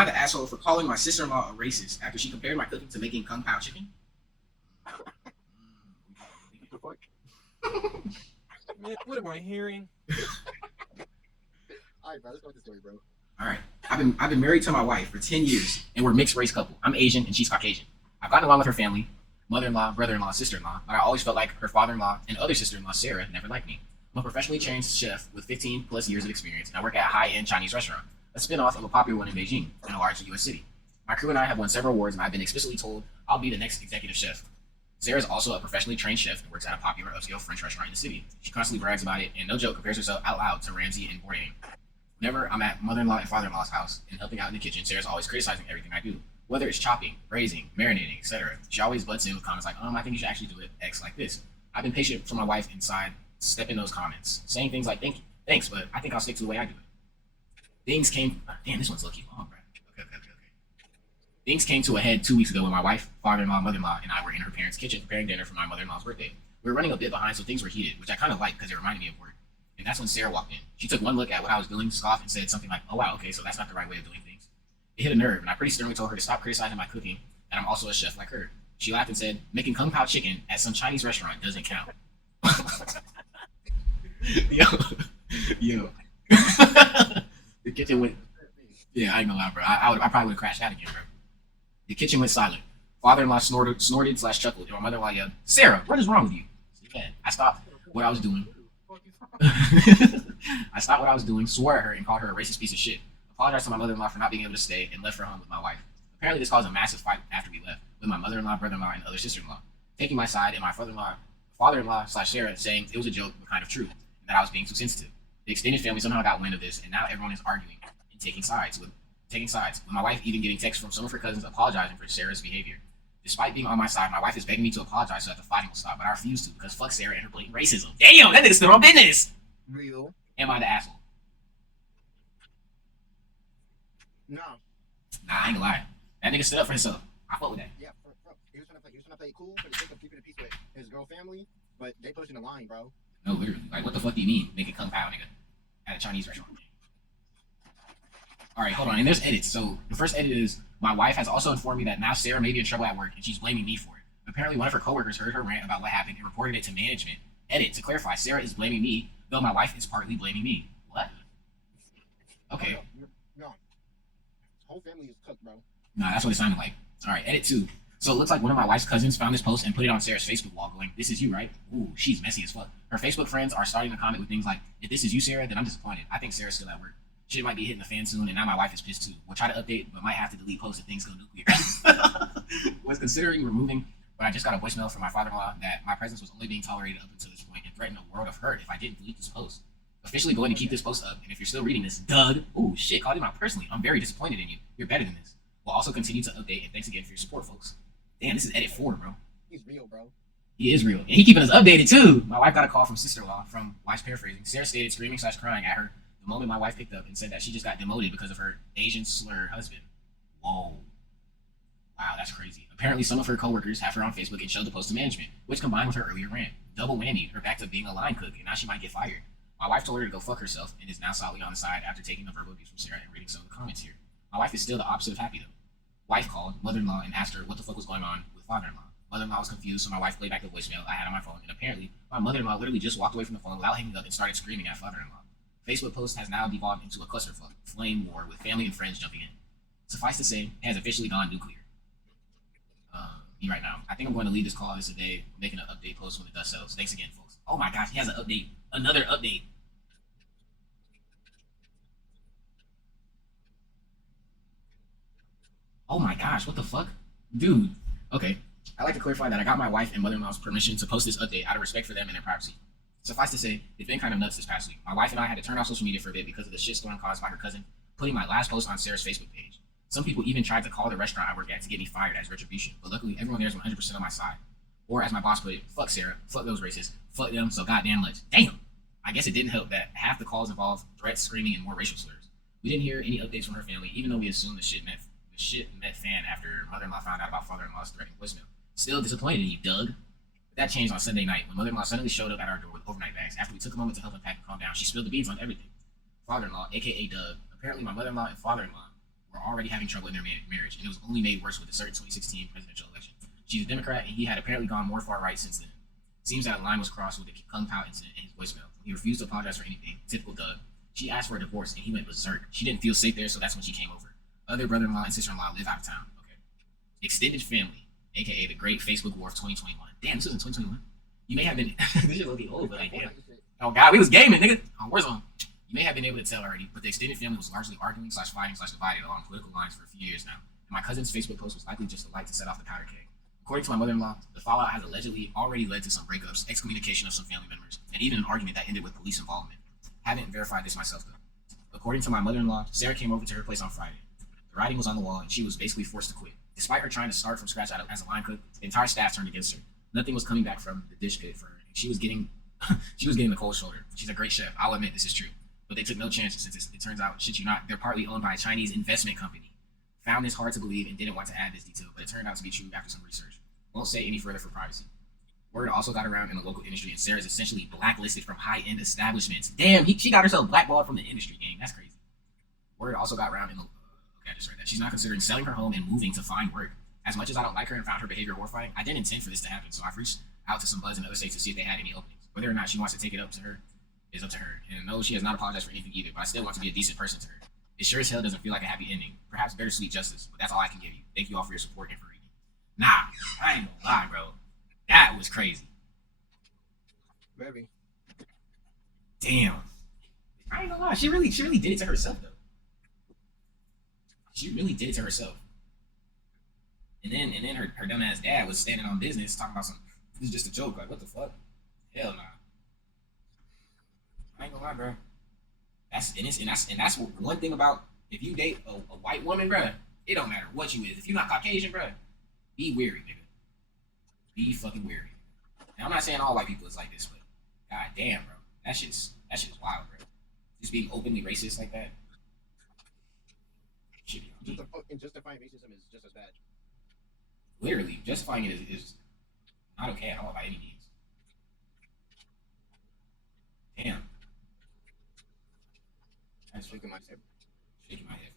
I the asshole for calling my sister-in-law a racist after she compared my cooking to making kung pao chicken? What the fuck? Man, what am I hearing? All right, bro. Let's go with the story, bro. All right. I've been married to my wife for 10 years, and we're a mixed race couple. I'm Asian and she's Caucasian. I've gotten along with her family, mother-in-law, brother-in-law, sister-in-law, but I always felt like her father-in-law and other sister-in-law, Sarah, never liked me. I'm a professionally trained chef with 15 plus years of experience, and I work at a high-end Chinese restaurant, a spin-off of a popular one in Beijing, in a large U.S. city. My crew and I have won several awards, and I've been explicitly told I'll be the next executive chef. Sarah is also a professionally trained chef and works at a popular upscale French restaurant in the city. She constantly brags about it and, no joke, compares herself out loud to Ramsay and Bourdain. Whenever I'm at mother-in-law and father-in-law's house and helping out in the kitchen, Sarah's always criticizing everything I do. Whether it's chopping, braising, marinating, etc. She always butts in with comments like, I think you should actually do it X like this. I've been patient for my wife inside, step in those comments, saying things like, thanks, but I think I'll stick to the way I do it. Things came, damn, this one's low-key long, bro. Okay. Things came to a head 2 weeks ago when my wife, father-in-law, mother-in-law, and I were in her parents' kitchen preparing dinner for my mother-in-law's birthday. We were running a bit behind, so things were heated, which I kind of liked because it reminded me of work. And that's when Sarah walked in. She took one look at what I was doing, scoffed, and said something like, oh wow, okay, so that's not the right way of doing things. It hit a nerve, and I pretty sternly told her to stop criticizing my cooking, that I'm also a chef like her. She laughed and said, making kung pao chicken at some Chinese restaurant doesn't count. Yo. The kitchen went, yeah, I ain't gonna lie, bro. I probably would have crashed out again, bro. The kitchen went silent. Father-in-law snorted/chuckled, and my mother-in-law yelled, Sarah, what is wrong with you? Yeah, I stopped what I was doing. I stopped what I was doing, swore at her, and called her a racist piece of shit. Apologized to my mother-in-law for not being able to stay, and left her home with my wife. Apparently, this caused a massive fight after we left, with my mother-in-law, brother-in-law, and other sister-in-law taking my side, and my father-in-law/Sarah saying it was a joke but kind of true, and that I was being too sensitive. The extended family somehow got wind of this, and now everyone is arguing and taking sides, with my wife even getting texts from some of her cousins apologizing for Sarah's behavior. Despite being on my side, my wife is begging me to apologize so that the fighting will stop, but I refuse to because fuck Sarah and her blatant racism. Damn, that nigga's still on business. Real? Am I the asshole? No. Nah, I ain't gonna lie. That nigga stood up for himself. I fuck with that. Yeah, he was trying to play cool for the sake of keeping the peace with his girl family, but they pushing the line, bro. No, literally. Like, what the fuck do you mean? Make it kung pao, nigga. At a Chinese restaurant. Alright, hold on. And there's edits. So, the first edit is, my wife has also informed me that now Sarah may be in trouble at work, and she's blaming me for it. Apparently, one of her coworkers heard her rant about what happened and reported it to management. Edit, to clarify, Sarah is blaming me, though my wife is partly blaming me. What? Okay. No. His whole family is cooked, bro. Nah, that's what it sounded like. Alright, edit 2. So it looks like one of my wife's cousins found this post and put it on Sarah's Facebook wall going, this is you, right? Ooh, she's messy as fuck. Her Facebook friends are starting to comment with things like, if this is you, Sarah, then I'm disappointed. I think Sarah's still at work. Shit might be hitting the fan soon, and now my wife is pissed too. We'll try to update, but might have to delete posts if things go nuclear. Was considering removing, but I just got a voicemail from my father-in-law that my presence was only being tolerated up until this point and threatened a world of hurt if I didn't delete this post. Officially going to keep this post up, and if you're still reading this, Doug, ooh, shit, called him out personally. I'm very disappointed in you. You're better than this. We'll also continue to update, and thanks again for your support, folks. Damn, this is edit 4, bro. He's real, bro. He is real. And he keeping us updated, too. My wife got a call from sister-in-law, from wife's paraphrasing. Sarah stated screaming/crying at her the moment my wife picked up and said that she just got demoted because of her Asian slur husband. Whoa. Wow, that's crazy. Apparently, some of her coworkers have her on Facebook and showed the post to management, which combined with her earlier rant, double whammy her back to being a line cook, and now she might get fired. My wife told her to go fuck herself and is now solidly on the side after taking the verbal abuse from Sarah and reading some of the comments here. My wife is still the opposite of happy, though. Wife called mother-in-law and asked her what the fuck was going on with father-in-law. Mother-in-law was confused, so my wife played back the voicemail I had on my phone, and apparently, my mother-in-law literally just walked away from the phone without hanging up and started screaming at father-in-law. Facebook post has now devolved into a clusterfuck, flame war with family and friends jumping in. Suffice to say, it has officially gone nuclear. Me right now. I think I'm going to leave this call this today, making an update post when the dust settles. Thanks again, folks. Oh my gosh, he has an update. Another update. Oh my gosh, what the fuck? Dude. Okay. I'd like to clarify that I got my wife and mother-in-law's permission to post this update out of respect for them and their privacy. Suffice to say, it's been kind of nuts this past week. My wife and I had to turn off social media for a bit because of the shitstorm caused by her cousin putting my last post on Sarah's Facebook page. Some people even tried to call the restaurant I work at to get me fired as retribution, but luckily everyone there is 100% on my side. Or as my boss put it, fuck Sarah, fuck those racists, fuck them so goddamn much. Damn! I guess it didn't help that half the calls involved threats, screaming, and more racial slurs. We didn't hear any updates from her family, even though we assumed the shit met fan after mother-in-law found out about father-in-law's threatening voicemail. Still disappointed in you, Doug. That changed on Sunday night when mother-in-law suddenly showed up at our door with overnight bags. After we took a moment to help unpack and calm down, she spilled the beans on everything. Father-in-law, aka Doug, apparently my mother-in-law and father-in-law were already having trouble in their marriage, and it was only made worse with the certain 2016 presidential election. She's a Democrat, and he had apparently gone more far right since then. It seems that a line was crossed with the Kung Pao incident in his voicemail. He refused to apologize for anything. Typical Doug. She asked for a divorce, and he went berserk. She didn't feel safe there, so that's when she came over. Other brother-in-law and sister-in-law live out of town. Okay. Extended family, aka the Great Facebook War of 2021. Damn, this was in 2021. You may have been. This shit looking old, but like, damn. Oh God, we was gaming, nigga. On Warzone. You may have been able to tell already, but the extended family was largely arguing / fighting / divided along political lines for a few years now. And my cousin's Facebook post was likely just a light to set off the powder keg. According to my mother-in-law, the fallout has allegedly already led to some breakups, excommunication of some family members, and even an argument that ended with police involvement. Haven't verified this myself though. According to my mother-in-law, Sarah came over to her place on Friday. The writing was on the wall, and she was basically forced to quit. Despite her trying to start from scratch as a line cook, the entire staff turned against her. Nothing was coming back from the dish pit for her. She was getting the cold shoulder. She's a great chef. I'll admit this is true. But they took no chances since it turns out, shit you not, they're partly owned by a Chinese investment company. Found this hard to believe and didn't want to add this detail, but it turned out to be true after some research. Won't say any further for privacy. Word also got around in the local industry, and Sarah is essentially blacklisted from high-end establishments. Damn, she got herself blackballed from the industry, gang. That's crazy. Word also got around in the... Okay, I just read that. She's not considering selling her home and moving to find work. As much as I don't like her and found her behavior horrifying, I didn't intend for this to happen, so I've reached out to some buds in other states to see if they had any openings. Whether or not she wants to take it up to her is up to her. And no, she has not apologized for anything either, but I still want to be a decent person to her. It sure as hell doesn't feel like a happy ending. Perhaps bittersweet justice, but that's all I can give you. Thank you all for your support and for reading. Nah, I ain't gonna lie, bro. That was crazy. Very. Damn. I ain't gonna lie. She really did it to herself though. She really did it to herself. And then her dumb ass dad was standing on business talking about this is just a joke. Like, what the fuck? Hell nah. I ain't gonna lie, bro. That's one thing about if you date a white woman, bro. It don't matter what you is. If you're not Caucasian, bro, be wary, nigga. Be fucking wary. And I'm not saying all white people is like this, but god damn, bro. That shit's wild, bro. Just being openly racist like that. Shit, Justifying racism is just as bad. Literally, justifying it is not okay at all by any means. Damn. That's Shaking my head. shaking my head.